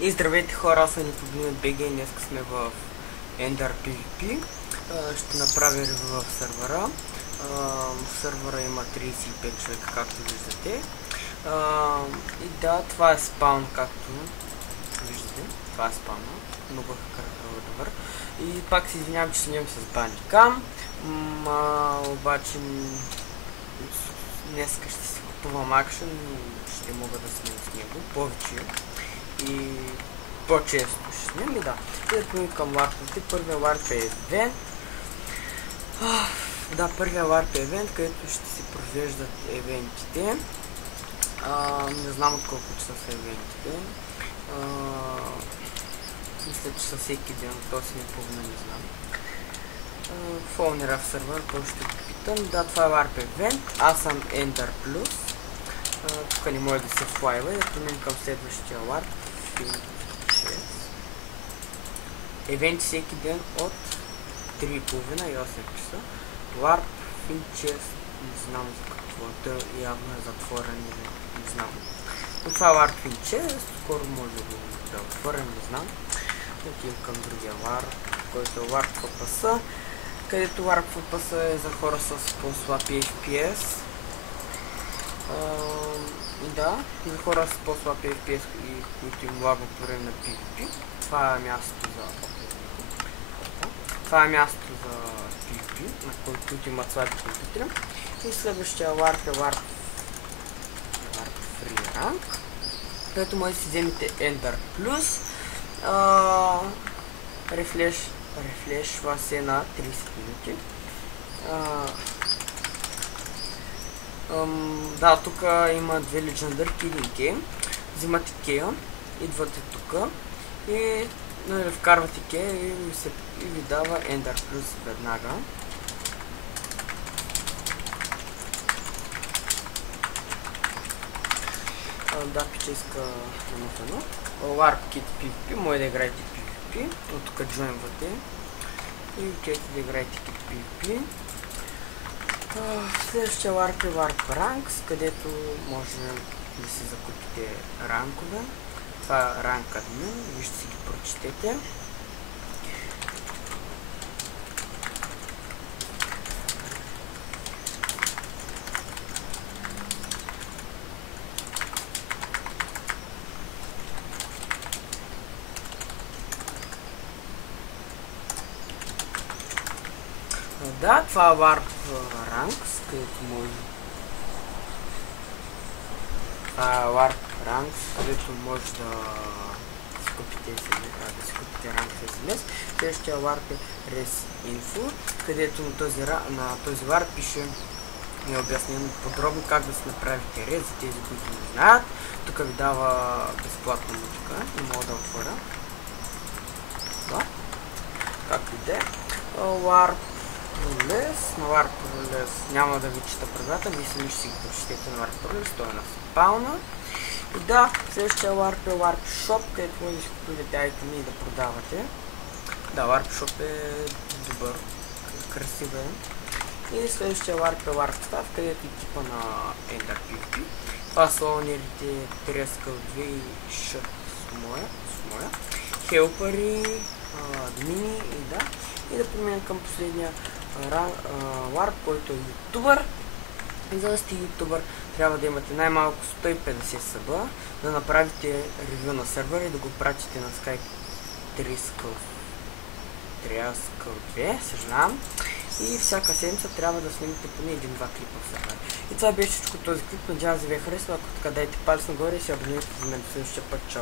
И здравейте хора, аз съм Непобедим БГ и днес сме в Ender PvP. Ще направя ревю в сървъра. В сървъра има 35 човека, както виждате. И да, това е спаун, както виждате. Това е спауна. Много е добър. И пак се извинявам, че снимам с бандикам. Обаче днес ще си купувам акшен и ще мога да снимам с него повече и по-често ще снимам. И да, и към ларповете. Първият ларп е евент. Да, първият ларп е евент, където ще се провеждат евентите. Не знам от колко часа са евентите. Мисля, че са всеки ден, то си не знам. Фолнера в сървър, той ще го питам. Да, това е ларп евент. Аз съм Ender Plus. Тук не може да се флайва и да преминем към следващия ларп. Евент всеки ден от 3:30 и 8 часа. Ларп Finches, не знам за какво, да явно е затворен, не знам. Но това е ларп Finches, скоро може да отворим, не знам. Отивам към другия ларп, който е ларп FPS, където ларп FPS е за хора с по-слаби FPS. Да, за хора с по-слаби FPS и които им лагва по време на PvP. Това е мястото за PvP, на които имат слаби компютри. И следващия ларп е ларп Free Rank, където може да си вземете Ender Plus. Рефлешва се на 30 минути. Да, тук има две легендарки и един кейм. Взимате кейа, идвате тук и вкарвате кейа и ви дава Ender Plus веднага. Да, пича иска едно. Ларп Kit PvP, може да играете PvP, от тук джойнвате и отидете да играете Kit PvP. Следващия ларп е ларп Ranks, където може да си закупите ранкове. Това е ранк админ, вие ще си ги прочетете. Да, това е Warp Ranks, където може... Това е Warp Ranks, където може да си купите ранг с SMS. Следващия Warp е Res Info, където на този Warp пише и е обяснено подробно как да си направите рез за тези, които не знаят. Тук ви дава безплатна музика, не мога да отворя. Да, както и да е. Warp Proless, на Warp Proless няма да ви чета правилата, вие сами ще си ги прочетете на Warp Proless, той е на спауна. И да, следващия Warp е Warp Shop, където може да си купите айтеми и да продавате. Да, Warp Shop е добър, красив е. И следващия Warp е Warp Staff, където е типа на Ender PvP. Това са онерите Трескал 2 и Ш с моя. Хелпари, админи и да. И да преминем към последния ларп, който е ютубър. И за да сте ютубър, трябва да имате най-малко 150 съба, да направите ревю на сервера и да го пратите на Skype Triascal 2, съжалявам. И всяка седмица трябва да снимете поне 1-2 клипа в сервера. И това беше всичко този клип, надявам се ви е харесва, ако така дайте палец нагоре и се абонирайте за мен до следващия път. Чао!